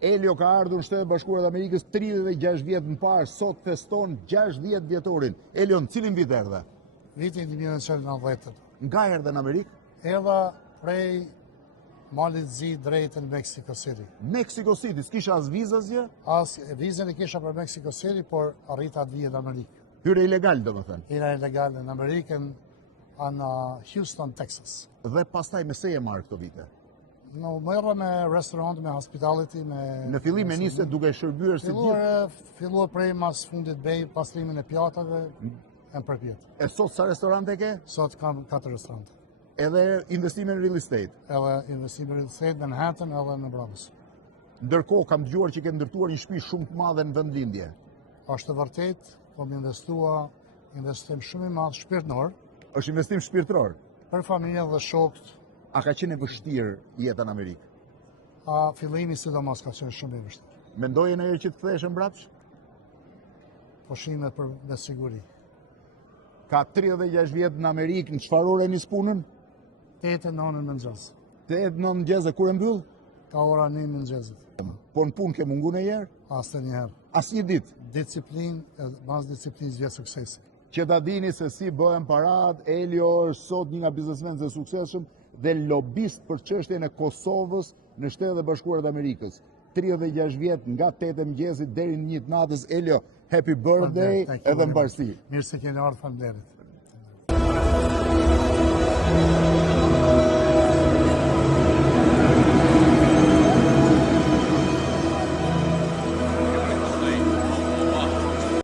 Elio ka ardhur në Shtetet e Bashkuara të Amerikës 36 vjet më parë, sot feston 60 vjetorin. Elio, në cilin vit erdhe? Vitin 1990. Nga erdhe në Amerikë? Erdha prej Malit Zi drejt në Mexico City. Mexico City, s'kisha as vizë asgjë? As vizën e kisha për Mexico City, por arrita të vijë në Amerikë. Hyre ilegal, domethënë. Hyra ilegal në Amerikën, në Houston, Texas. Dhe pastaj me se e marrë këto vite? Në merra me restorant, me hospitality, me... Në fillim e niste duke shërbyer si gjithë? Filluar prej mas fundit bej, pastrimin e pjatave, e më përpjet. E sot sa restorante ke? Sot kam 4 restorante. Edhe investime në real estate? Edhe investime në real estate, në Manhattan, edhe në Bronx. Ndërkohë kam dëgjuar që ke ndërtuar një shtëpi shumë të madhe në vendlindje. Është vërtet, kom investim shumë i madh shpirtëror. Është investim shpirtëror? Për familjen dhe shokët. A ka qenë e vështirë jeta në Amerikë? Fillimi sidomos ka qenë shumë i vështirë. Mendoje në herë që të kthehesh mbrapsht? Pushimet për me siguri. Ka 36 vjet në Amerikë, në çfarë ore nis punën? 8-9 në mëngjes. 8-9 mëngjes e kur e mbyll? Ka ora 9 mëngjesit. Po në punë ke mungu ndonjëherë? Asnjëherë. Asnjë ditë. Disiplinë, pas disiplinës vjen suksesi. Që ta dini se si bëhen parat, Elio është sot një nga biznesmenët e suksesshëm dhe lobist për çështjen e Kosovës në Shtetet e Bashkuara të Amerikës. 36 vjet nga 8 e mëngjesit deri në 1 natës. Elio, happy birthday edhe mbarësi. Mirë se keni ardhur, faleminderit.